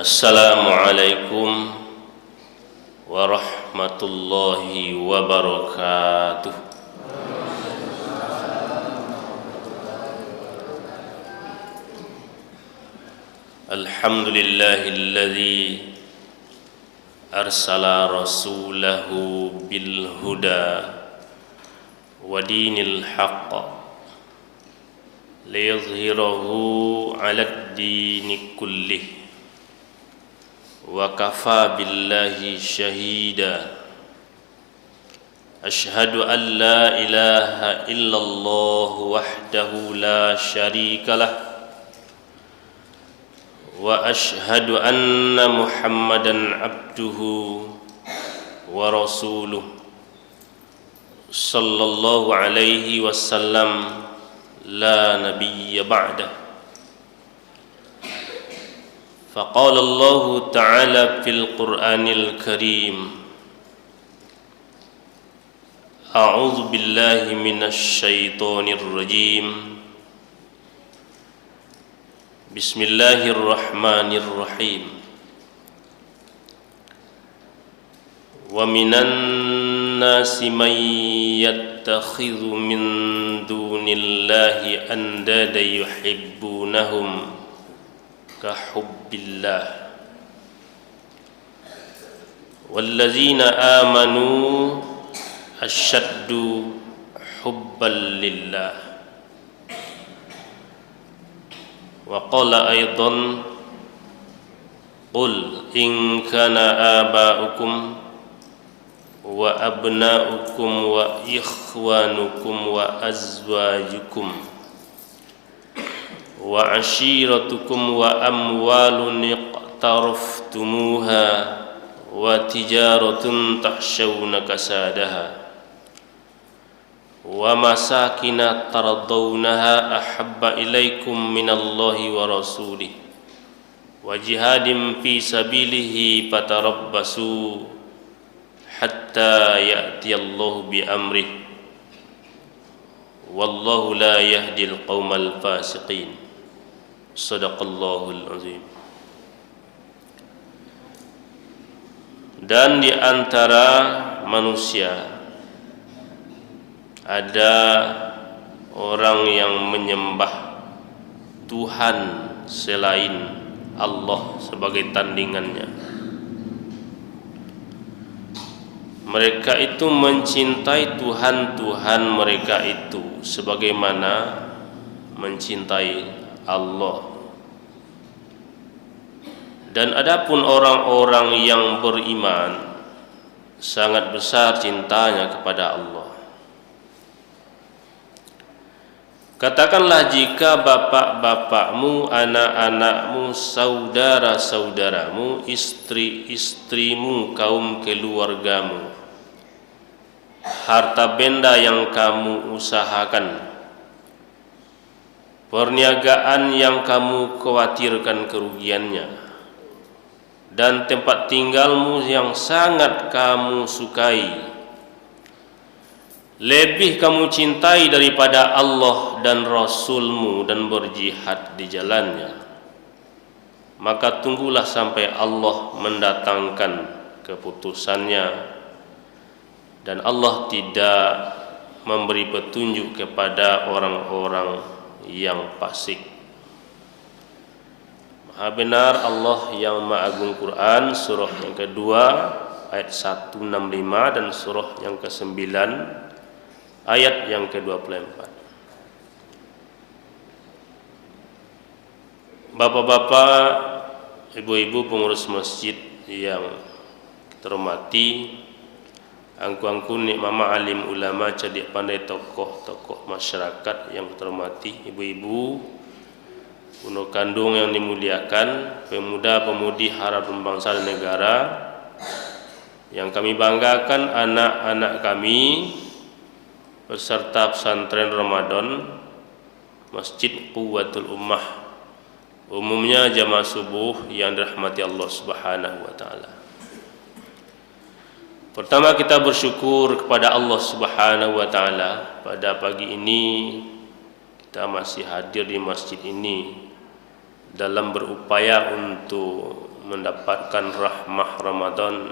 Assalamualaikum warahmatullahi wabarakatuh. Alhamdulillahilladzi arsala rasulahu bil huda wa dinil haqq liyuzhirahu 'alad dini kullih wa kafa billahi syahida. Ashhadu an la ilaha illallah wahdahu la syarikalah wa ashhadu anna muhammadan abduhu wa rasuluh sallallahu alaihi wasallam la nabiyya ba'dah. فقال الله تعالى في القرآن الكريم أعوذ بالله من الشيطان الرجيم بسم الله الرحمن الرحيم ومن الناس من يتخذ من دون الله أندادا يحبونهم كحب الله والذين آمنوا أشد حبا لله. وقال أيضا قل إن كان آباؤكم وأبناؤكم وإخوانكم وأزواجكم وعشيرتكم وأموال اقترفتموها وتجارة تخشون كسادها ومساكن ترضونها أحب إليكم من الله ورسوله وجهاد في سبيله فتربصوا حتى يأتي الله بأمره والله لا يهدي القوم الفاسقين. Sadaqallahul azim. Dan di antara manusia ada orang yang menyembah Tuhan selain Allah sebagai tandingannya. Mereka itu mencintai Tuhan-Tuhan mereka itu sebagaimana mencintai Allah. Dan adapun orang-orang yang beriman sangat besar cintanya kepada Allah. Katakanlah jika bapak-bapakmu, anak-anakmu, saudara-saudaramu, istri-istrimu, kaum keluargamu, harta benda yang kamu usahakan, perniagaan yang kamu khawatirkan kerugiannya, dan tempat tinggalmu yang sangat kamu sukai, lebih kamu cintai daripada Allah dan Rasulmu dan berjihad di jalannya, maka tunggulah sampai Allah mendatangkan keputusannya, dan Allah tidak memberi petunjuk kepada orang-orang yang fasik. Maha benar Allah yang Maha Agung Quran, surah yang kedua ayat 165 dan surah yang ke-9 ayat yang ke-24. Bapak-bapak, ibu-ibu pengurus masjid yang terhormati, angku-angku nik mama alim ulama cerdik pandai tokoh-tokoh masyarakat yang terhormati, ibu-ibu, bunuh kandung yang dimuliakan, pemuda-pemudi harapan bangsa dan negara, yang kami banggakan anak-anak kami peserta pesantren Ramadan Masjid Quwwatul Ummah, umumnya jamaah subuh yang dirahmati Allah Subhanahu wa taala. Pertama, kita bersyukur kepada Allah Subhanahu wa taala pada pagi ini kita masih hadir di masjid ini dalam berupaya untuk mendapatkan rahmah Ramadan,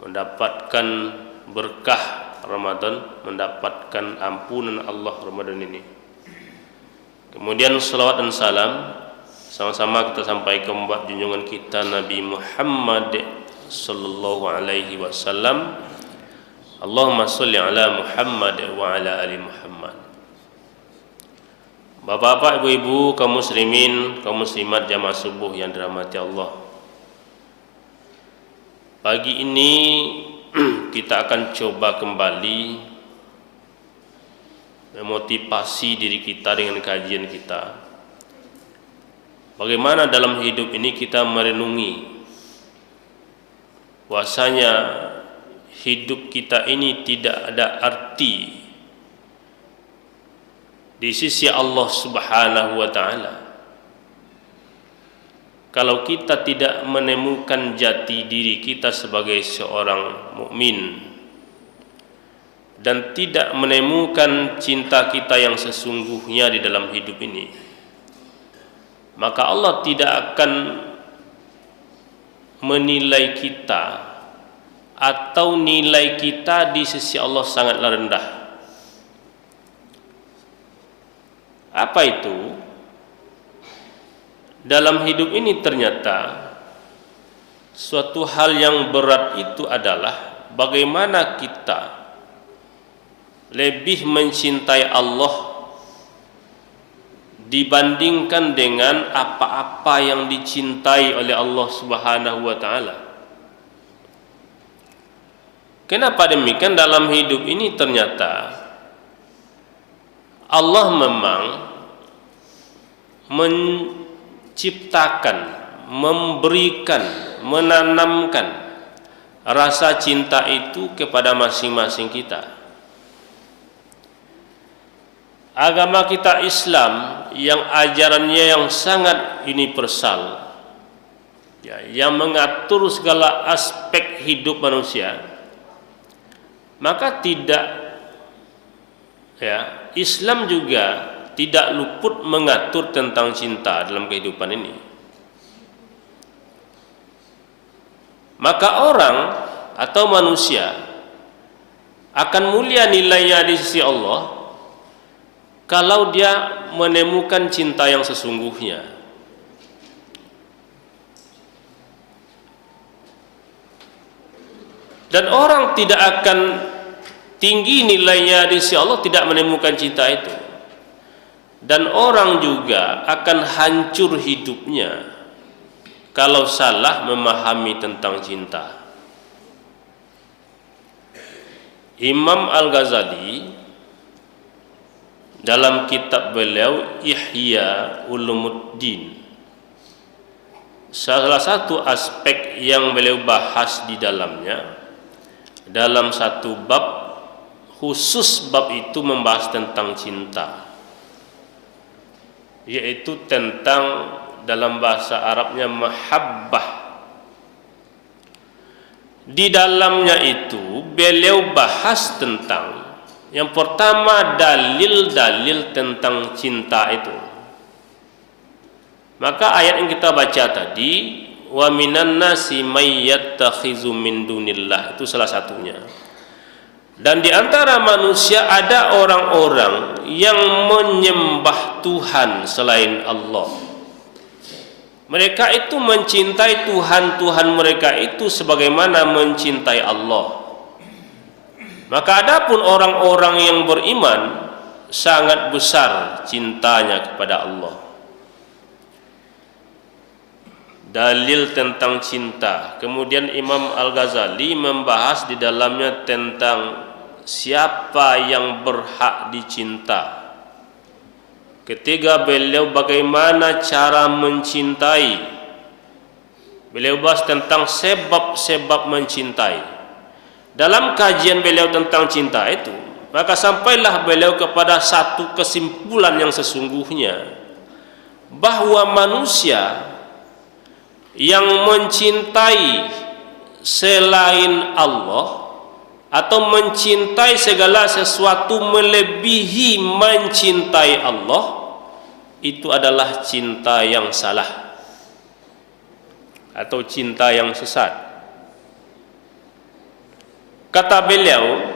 mendapatkan berkah Ramadan, mendapatkan ampunan Allah Ramadan ini. Kemudian salawat dan salam sama-sama kita sampaikan buat junjungan kita Nabi Muhammad sallallahu alaihi wasallam. Allahumma sholli ala Muhammad wa ala ali Muhammad. Bapak-bapak, ibu-ibu, kaum muslimin, kaum muslimat jamaah subuh yang dirahmati Allah. Pagi ini kita akan coba kembali memotivasi diri kita dengan kajian kita. Bagaimana dalam hidup ini kita merenungi bahwasanya hidup kita ini tidak ada arti di sisi Allah Subhanahu wa taala kalau kita tidak menemukan jati diri kita sebagai seorang mukmin dan tidak menemukan cinta kita yang sesungguhnya di dalam hidup ini, maka Allah tidak akan menilai kita atau nilai kita di sisi Allah sangatlah rendah. Apa itu? Dalam hidup ini ternyata suatu hal yang berat itu adalah bagaimana kita lebih mencintai Allah dibandingkan dengan apa-apa yang dicintai oleh Allah Subhanahu wa taala. Kenapa demikian? Dalam hidup ini ternyata Allah memang menciptakan, memberikan, menanamkan rasa cinta itu kepada masing-masing kita. Agama kita Islam yang ajarannya yang sangat universal, ya, yang mengatur segala aspek hidup manusia, maka tidak, ya, Islam juga tidak luput mengatur tentang cinta dalam kehidupan ini. Maka orang atau manusia akan mulia nilainya di sisi Allah kalau dia menemukan cinta yang sesungguhnya. Dan orang tidak akan tinggi nilainya di sisi Allah tidak menemukan cinta itu. Dan orang juga akan hancur hidupnya kalau salah memahami tentang cinta. Imam Al-Ghazali dalam kitab beliau Ihya Ulumuddin, salah satu aspek yang beliau bahas di dalamnya, dalam satu bab khusus, bab itu membahas tentang cinta, yaitu tentang, dalam bahasa Arabnya, mahabbah. Di dalamnya itu beliau bahas tentang yang pertama dalil-dalil tentang cinta itu. Maka ayat yang kita baca tadi, wa minan nasi may yattakhizu min dunillah, itu salah satunya. Dan di antara manusia ada orang-orang yang menyembah Tuhan selain Allah. Mereka itu mencintai Tuhan-Tuhan mereka itu sebagaimana mencintai Allah. Maka adapun orang-orang yang beriman sangat besar cintanya kepada Allah. Dalil tentang cinta. Kemudian Imam Al-Ghazali membahas di dalamnya tentang siapa yang berhak dicinta. Ketiga, beliau bagaimana cara mencintai. Beliau bahas tentang sebab-sebab mencintai. Dalam kajian beliau tentang cinta itu, maka sampailah beliau kepada satu kesimpulan yang sesungguhnya, bahwa manusia yang mencintai selain Allah atau mencintai segala sesuatu melebihi mencintai Allah, itu adalah cinta yang salah atau cinta yang sesat. Kata beliau,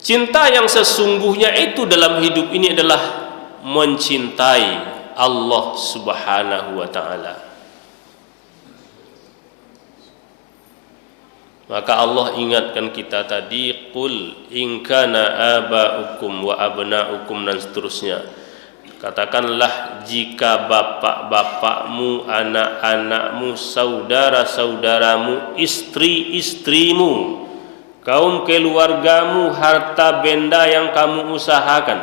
cinta yang sesungguhnya itu dalam hidup ini adalah mencintai Allah Subhanahu wa ta'ala. Maka Allah ingatkan kita tadi, qul in kana aba'ukum wa abna'ukum, dan seterusnya. Katakanlah, jika bapak-bapakmu, anak-anakmu, saudara-saudaramu, istri-istrimu, kaum keluargamu, harta benda yang kamu usahakan,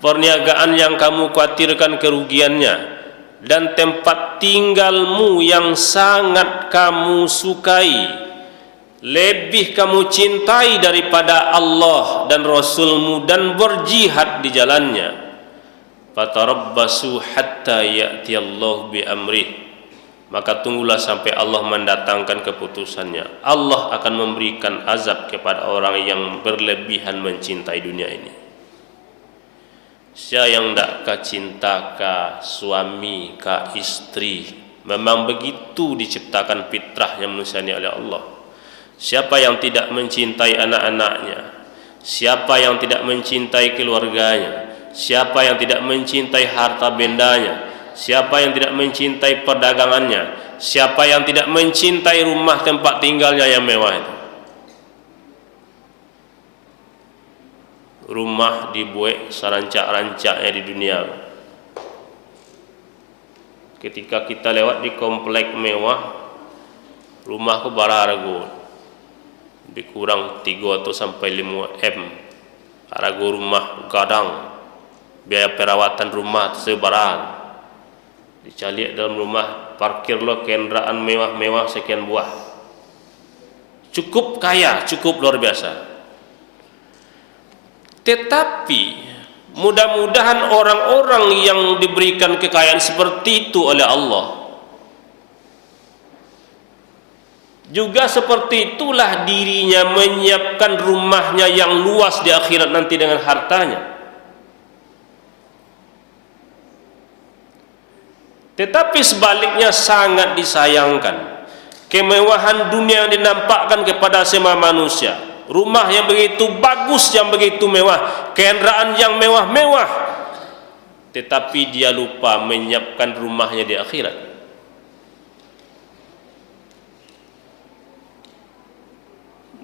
perniagaan yang kamu khawatirkan kerugiannya, dan tempat tinggalmu yang sangat kamu sukai, lebih kamu cintai daripada Allah dan Rasulmu, dan berjihad di jalannya, fatarabbasu hatta ya'tiyallahu bi amrih, maka tunggulah sampai Allah mendatangkan keputusannya. Allah akan memberikan azab kepada orang yang berlebihan mencintai dunia ini. Siapa yang tak ka cinta ka suami, ka istri, memang begitu diciptakan fitrahnya manusia ini oleh Allah. Siapa yang tidak mencintai anak-anaknya, siapa yang tidak mencintai keluarganya, siapa yang tidak mencintai harta bendanya, siapa yang tidak mencintai perdagangannya, siapa yang tidak mencintai rumah tempat tinggalnya yang mewah itu. Rumah dibuat serancak-rancaknya di dunia. Ketika kita lewat di komplek mewah, rumahku berharga, lebih kurang 3 atau sampai 5 M. Harga rumah gadang, biaya perawatan rumah sebarang. Dicari dalam rumah, parkir lo kendaraan mewah-mewah sekian buah. Cukup kaya, cukup luar biasa. Tetapi mudah-mudahan orang-orang yang diberikan kekayaan seperti itu oleh Allah juga seperti itulah dirinya menyiapkan rumahnya yang luas di akhirat nanti dengan hartanya. Tetapi sebaliknya sangat disayangkan kemewahan dunia yang dinampakkan kepada semua manusia. Rumah yang begitu bagus, yang begitu mewah, kendaraan yang mewah-mewah, tetapi dia lupa menyiapkan rumahnya di akhirat.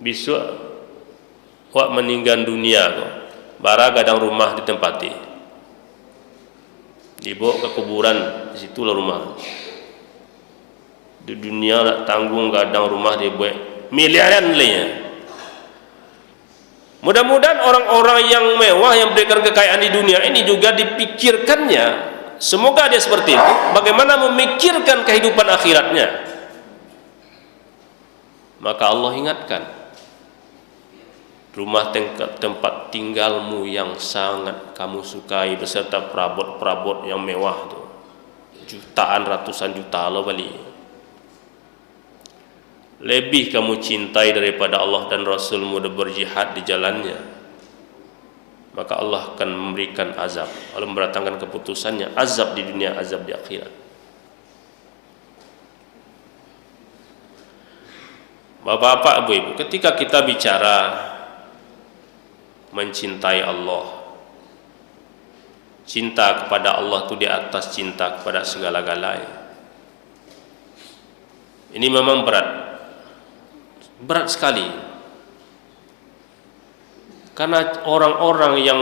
Besok wak meninggal dunia kok, bara gadang rumah ditempati, dibawa ke kuburan, di situlah rumah. Di dunia nak tanggung gadang rumah dibuat miliaran lainnya. Mudah-mudahan orang-orang yang mewah yang berikan kekayaan di dunia ini juga dipikirkannya, semoga dia seperti itu, bagaimana memikirkan kehidupan akhiratnya. Maka Allah ingatkan, rumah tempat tinggalmu yang sangat kamu sukai beserta perabot-perabot yang mewah tu, jutaan, ratusan juta lo balik, lebih kamu cintai daripada Allah dan Rasulmu dan berjihad di jalannya, maka Allah akan memberikan azab. Allah mendatangkan keputusannya, azab di dunia, azab di akhirat. Bapak-bapak, ibu-ibu, ketika kita bicara mencintai Allah, cinta kepada Allah itu di atas cinta kepada segala-galanya. Ini memang berat sekali, karena orang-orang yang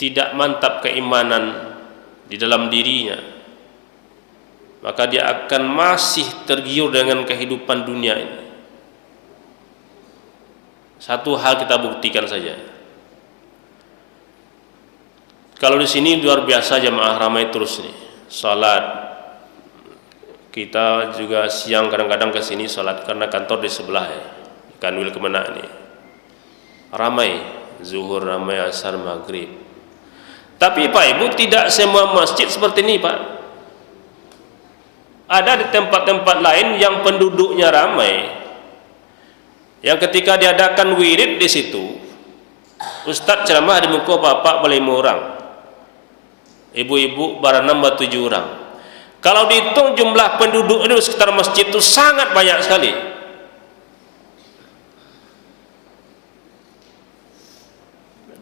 tidak mantap keimanan di dalam dirinya, maka dia akan masih tergiur dengan kehidupan dunia ini. Satu hal kita buktikan saja, kalau di sini luar biasa jamaah ramai terus nih, salat. Kita juga siang kadang-kadang ke sini salat karena kantor di sebelah ya, Kanwil Kemenak ini. Ramai, zuhur ramai, asar, maghrib. Tapi Pak Ibu, tidak semua masjid seperti ini Pak. Ada di tempat-tempat lain yang penduduknya ramai, yang ketika diadakan wirid di situ, ustaz ceramah di muka bapak boleh 5 orang, ibu-ibu baranam 7 orang. Kalau dihitung jumlah penduduk di sekitar masjid itu sangat banyak sekali.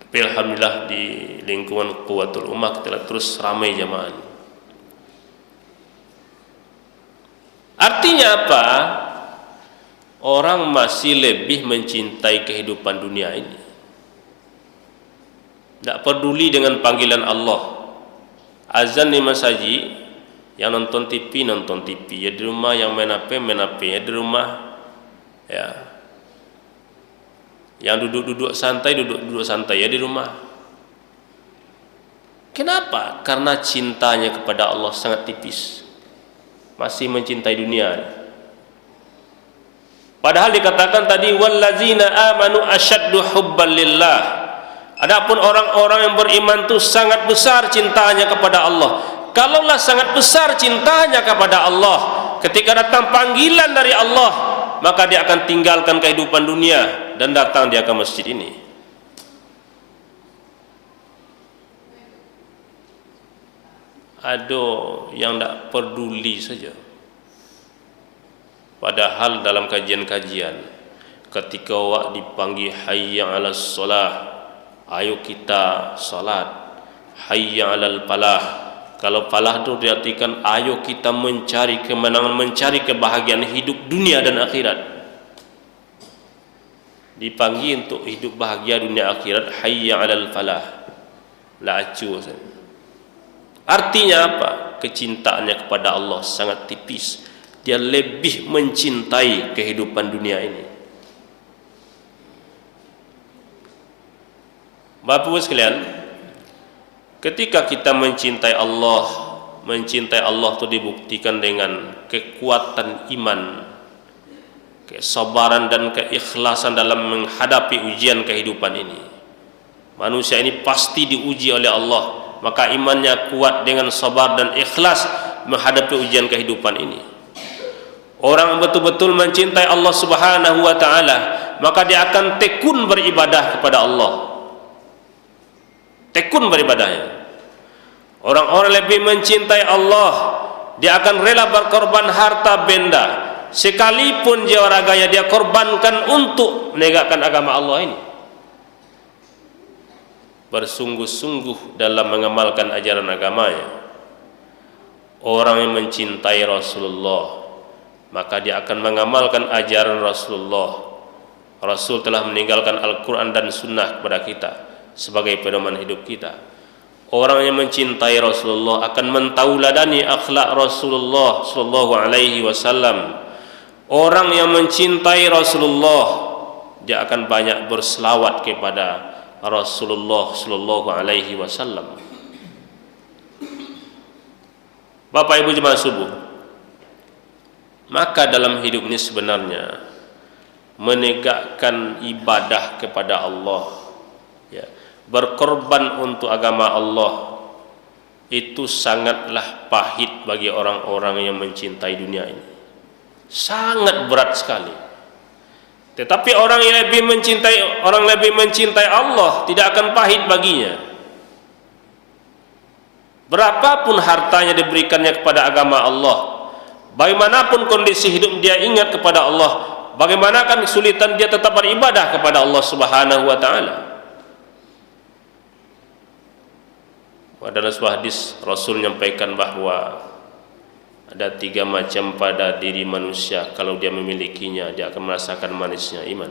Tapi alhamdulillah di lingkungan Quwwatul Ummah kita terus ramai jamaah. Artinya apa? Orang masih lebih mencintai kehidupan dunia ini. Tak peduli dengan panggilan Allah. Azan di masjid, yang nonton TV nonton TV, ya di rumah yang main HP main HP, ya di rumah ya. Yang duduk santai ya di rumah. Kenapa? Karena cintanya kepada Allah sangat tipis. Masih mencintai dunia. Padahal dikatakan tadi wallazina amanu asyaddu hubban lillah. Adapun orang-orang yang beriman itu sangat besar cintanya kepada Allah. Kalaulah sangat besar cintanya kepada Allah, ketika datang panggilan dari Allah, maka dia akan tinggalkan kehidupan dunia dan datang dia ke masjid ini. Ada yang tak peduli saja. Padahal dalam kajian-kajian, ketika awak dipanggil hayya 'alas shalah, ayo kita salat. Hayya 'alal falah, kalau falah itu diartikan ayo kita mencari kemenangan, mencari kebahagiaan hidup dunia dan akhirat. Dipanggil untuk hidup bahagia dunia akhirat, hayya 'alal falah. La acu. Artinya apa? Kecintaannya kepada Allah sangat tipis. Dia lebih mencintai kehidupan dunia ini. Bapak Ibu sekalian, ketika kita mencintai Allah itu dibuktikan dengan kekuatan iman, kesabaran dan keikhlasan dalam menghadapi ujian kehidupan ini. Manusia ini pasti diuji oleh Allah, maka imannya kuat dengan sabar dan ikhlas menghadapi ujian kehidupan ini. Orang betul-betul mencintai Allah Subhanahu wa taala, maka dia akan tekun beribadah kepada Allah. Tekun beribadahnya. Orang-orang lebih mencintai Allah, dia akan rela berkorban harta benda, sekalipun jiwa raganya dia korbankan untuk menegakkan agama Allah ini. Bersungguh-sungguh dalam mengamalkan ajaran agamanya. Orang yang mencintai Rasulullah, maka dia akan mengamalkan ajaran Rasulullah. Rasul telah meninggalkan Al-Quran dan Sunnah kepada kita sebagai pedoman hidup kita. Orang yang mencintai Rasulullah akan mentauladani akhlak Rasulullah sallallahu alaihi wasallam. Orang yang mencintai Rasulullah, dia akan banyak berselawat kepada Rasulullah sallallahu alaihi wasallam. Bapak Ibu jemaah subuh, maka dalam hidup ini sebenarnya menegakkan ibadah kepada Allah, ya, berkorban untuk agama Allah, itu sangatlah pahit bagi orang-orang yang mencintai dunia ini. Sangat berat sekali. Tetapi orang yang lebih mencintai Allah tidak akan pahit baginya. Berapapun hartanya diberikannya kepada agama Allah, bagaimanapun kondisi hidup dia ingat kepada Allah, bagaimanakah kesulitan dia tetap beribadah kepada Allah Subhanahu wa taala. Dalam sebuah hadis Rasul menyampaikan bahawa ada 3 macam pada diri manusia, kalau dia memilikinya dia akan merasakan manisnya iman.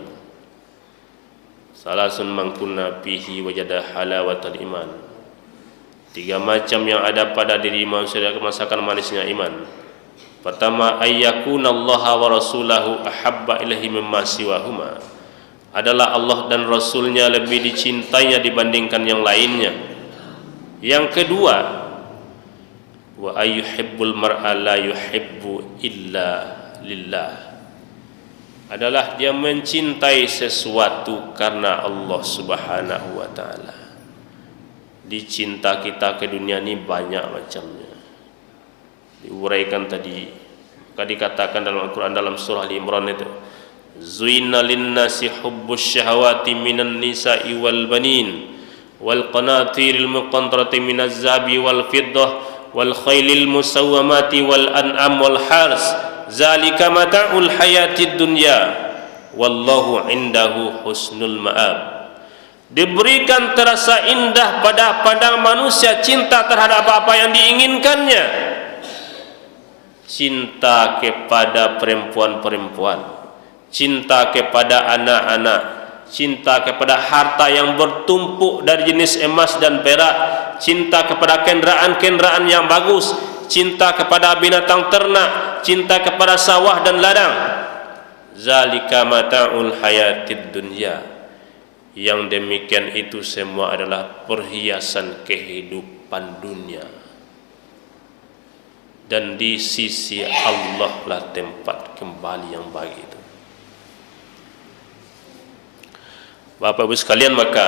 Salasun man kunna fihi wajada halawatal iman. 3 macam yang ada pada diri manusia dia akan merasakan manisnya iman. Pertama, ayyakunallaha wa rasulahu ahabba ilaihi mimma siwahuma. Adalah Allah dan Rasulnya lebih dicintainya dibandingkan yang lainnya. Yang kedua, wa ayyuhibbul mar'a la yuhibbu illa lillah. Adalah dia mencintai sesuatu karena Allah Subhanahu wa taala. Dicinta kita ke dunia ini banyak macamnya. Diuraikan tadi Maka dikatakan dalam Al-Quran dalam surah Al-Imran itu, Zuina linnasi hubbus syahawati minan nisa'i wal banin wal qanatiril muqantarati minaz zahabi wal fiddah wal khailil musawwamati wal an'am wal hars zalika mata'ul hayatid dunya wallahu indahu husnul ma'ab. Diberikan terasa indah pada pandang manusia cinta terhadap apa yang diinginkannya, cinta kepada perempuan-perempuan, cinta kepada anak-anak, cinta kepada harta yang bertumpuk dari jenis emas dan perak, cinta kepada kendaraan-kendaraan yang bagus, cinta kepada binatang ternak, cinta kepada sawah dan ladang. Zalika mata'ul hayatid dunya. Yang demikian itu semua adalah perhiasan kehidupan dunia, dan di sisi Allah lah tempat kembali yang baik itu. Bapak Ibu sekalian, maka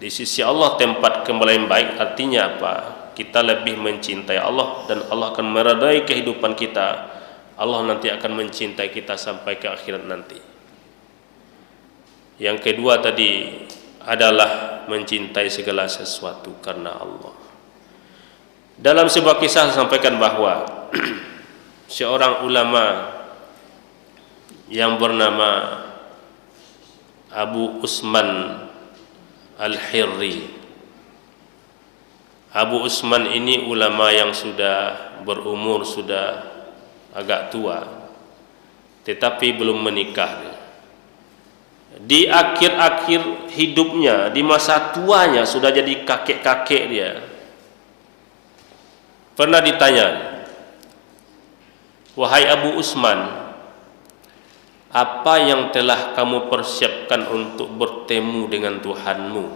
di sisi Allah tempat kembali yang baik artinya apa? Kita lebih mencintai Allah dan Allah akan meredai kehidupan kita. Allah nanti akan mencintai kita sampai ke akhirat nanti. Yang kedua tadi adalah mencintai segala sesuatu karena Allah. Dalam sebuah kisah sampaikan bahwa seorang ulama yang bernama Abu Usman Al-Hirri. Abu Usman ini ulama yang sudah berumur, sudah agak tua, tetapi belum menikah. Di akhir-akhir hidupnya, di masa tuanya sudah jadi kakek-kakek dia. Pernah ditanya, wahai Abu Usman, apa yang telah kamu persiapkan untuk bertemu dengan Tuhanmu?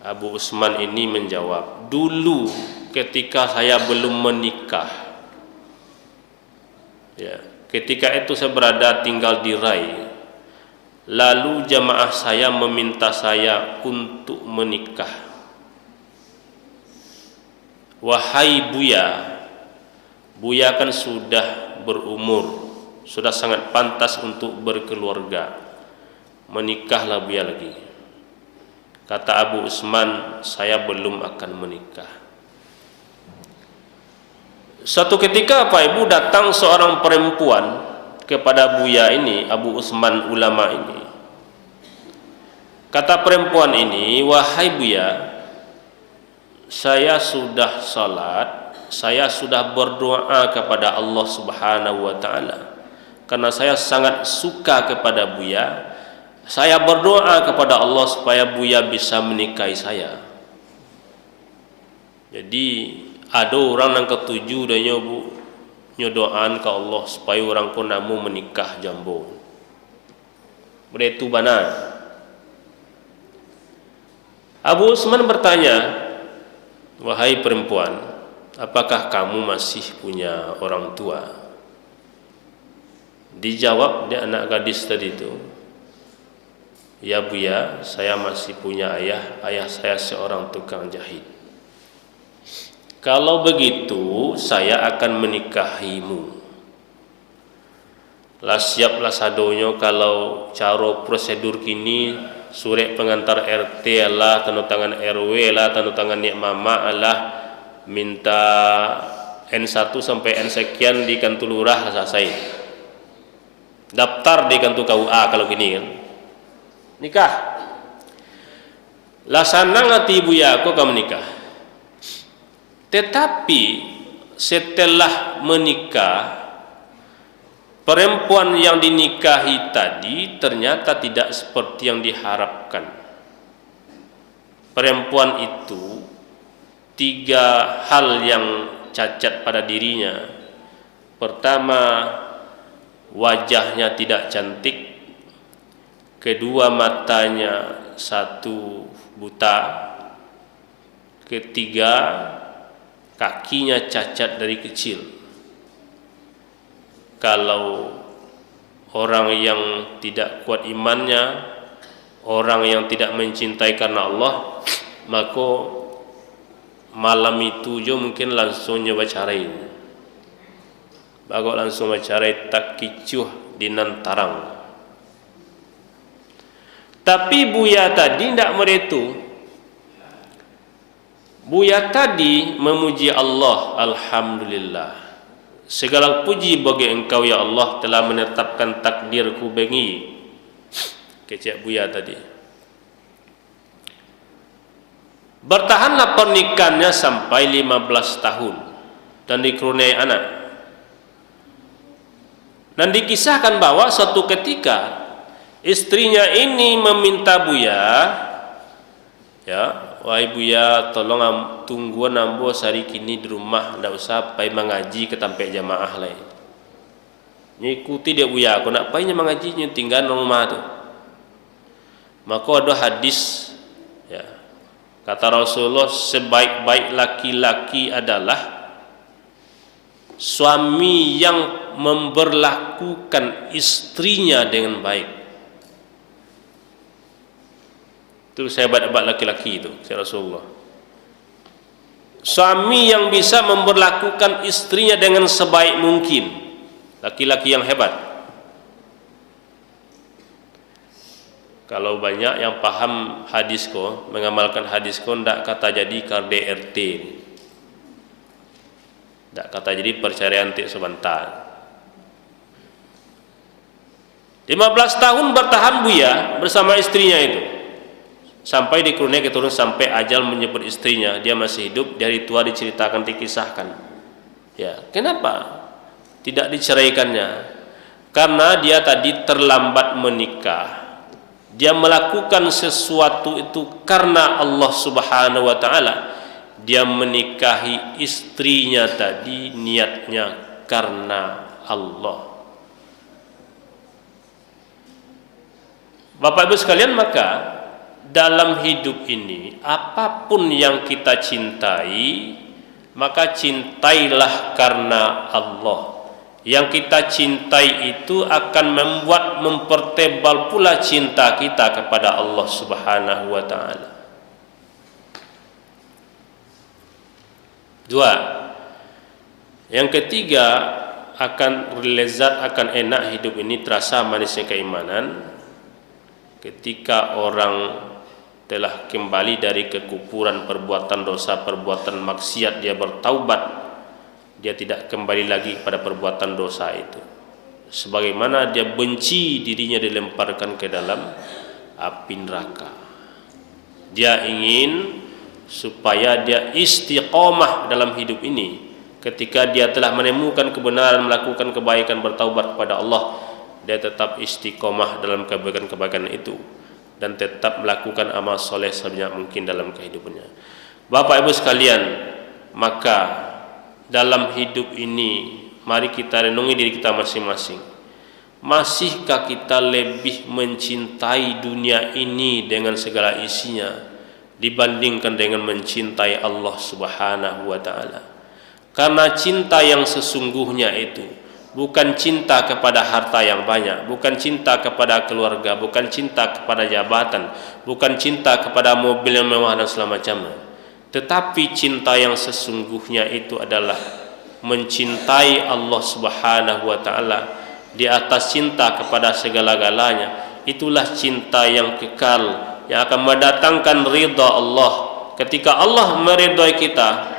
Abu Usman ini menjawab, dulu ketika saya belum menikah, ya, ketika itu saya berada tinggal di Rai. Lalu jamaah saya meminta saya untuk menikah. Wahai Buya, Buya kan sudah berumur, sudah sangat pantas untuk berkeluarga. Menikahlah Buya lagi. Kata Abu Usman, saya belum akan menikah. Suatu ketika Pak Ibu datang seorang perempuan kepada Buya ini, Abu Usman ulama ini. Kata perempuan ini, wahai Buya, saya sudah salat, saya sudah berdoa kepada Allah Subhanahu wa taala. Karena saya sangat suka kepada Buya, saya berdoa kepada Allah supaya Buya bisa menikahi saya. Jadi ada orang yang ketujuh dan nyodoan ke Allah supaya orang pun namu menikah jambo. Begitu benar. Abu Usman bertanya, wahai perempuan, apakah kamu masih punya orang tua? Dijawab dia anak gadis tadi itu, ya Buya, saya masih punya ayah. Ayah saya seorang tukang jahit. Kalau begitu saya akan menikahimu. Lah siaplah sadonyo kalau cara prosedur kini surat pengantar RT lah, tanda tangan RW lah, tanda tangan nek mama lah, minta N1 sampai N sekian di kantor lurah selesai. Daftar di kantor KUA kalau gini kan. Nikah. Lah sanang hati Buya aku kamu nikah. Tetapi setelah menikah, perempuan yang dinikahi tadi ternyata tidak seperti yang diharapkan. Perempuan itu 3 hal yang cacat pada dirinya. Pertama, wajahnya tidak cantik. Kedua, matanya 1 buta. Ketiga, kakinya cacat dari kecil. Kalau orang yang tidak kuat imannya, orang yang tidak mencintai karena Allah, maka malam itu jo mungkin langsung nyoba cara ini. Bagok langsung mencari tak kicuh di nantarang. Tapi Buya tadi tidak meretu. Buya tadi memuji Allah, alhamdulillah. Segala puji bagi Engkau ya Allah telah menetapkan takdirku bengi. Kecek Buya tadi. Bertahanlah pernikahannya sampai 15 tahun dan dikaruniai anak. Dan dikisahkan bahwa suatu ketika istrinya ini meminta Buya, ya, wahai Buya, tolong tungguan ambo sehari kini di rumah, ndak usah pai mengaji ke tempat jamaah lain. Ngikuti dia Buya, aku nak painya mengajinya tinggal di rumah tu. Maka ada hadis, ya, kata Rasulullah, sebaik-baik laki-laki adalah suami yang memperlakukan istrinya dengan baik. Itu saya buat laki-laki itu, saya Rasulullah. Suami yang bisa memperlakukan istrinya dengan sebaik mungkin, laki-laki yang hebat. Kalau banyak yang paham hadis ko, mengamalkan hadis ko, ndak kata jadi KDRT, ndak kata jadi perceraian tik sebentar. 15 tahun bertahan Buya bersama istrinya itu, sampai dikaruniai keturunan, sampai ajal menyebut istrinya, dia masih hidup. Dari tua diceritakan, dikisahkan. Ya, kenapa tidak diceraikannya? Karena dia tadi terlambat menikah. Dia melakukan sesuatu itu karena Allah Subhanahu wa taala. Dia menikahi istrinya tadi niatnya karena Allah. Bapak Ibu sekalian, maka dalam hidup ini apapun yang kita cintai, maka cintailah karena Allah. Yang kita cintai itu akan mempertebal pula cinta kita kepada Allah Subhanahu wa taala. 2. Yang ketiga, akan lezat, akan enak hidup ini, terasa manisnya keimanan ketika orang telah kembali dari kekufuran, perbuatan dosa, perbuatan maksiat, dia bertaubat, dia tidak kembali lagi pada perbuatan dosa itu. Sebagaimana dia benci dirinya dilemparkan ke dalam api neraka. Dia ingin supaya dia istiqomah dalam hidup ini. Ketika dia telah menemukan kebenaran, melakukan kebaikan, bertaubat kepada Allah, dia tetap istiqomah dalam kebaikan-kebaikan itu dan tetap melakukan amal soleh sebanyak mungkin dalam kehidupannya. Bapak Ibu sekalian, maka dalam hidup ini mari kita renungi diri kita masing-masing. Masihkah kita lebih mencintai dunia ini dengan segala isinya dibandingkan dengan mencintai Allah Subhanahu wa taala? Karena cinta yang sesungguhnya itu bukan cinta kepada harta yang banyak, bukan cinta kepada keluarga, bukan cinta kepada jabatan, bukan cinta kepada mobil yang mewah dan segala macamnya. Tetapi cinta yang sesungguhnya itu adalah mencintai Allah Subhanahu wa taala di atas cinta kepada segala-galanya. Itulah cinta yang kekal, yang akan mendatangkan ridha Allah. Ketika Allah meridhai kita,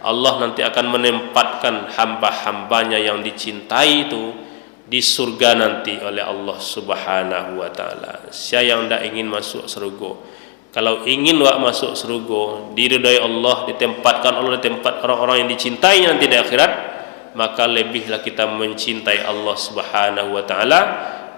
Allah nanti akan menempatkan hamba-hambanya yang dicintai itu di surga nanti oleh Allah Subhanahu wa taala. Siapa yang tidak ingin masuk surga? Kalau ingin masuk surga, diridhai Allah, ditempatkan Allah di tempat orang-orang yang dicintai nanti di akhirat, maka lebihlah kita mencintai Allah Subhanahu wa taala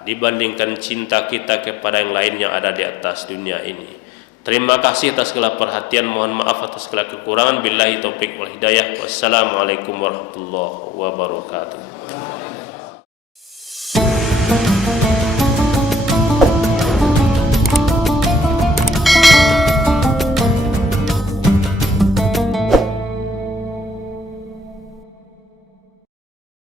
dibandingkan cinta kita kepada yang lain yang ada di atas dunia ini. Terima kasih atas segala perhatian, mohon maaf atas segala kekurangan. Billahi taufik wal hidayah. Wassalamualaikum warahmatullahi wabarakatuh.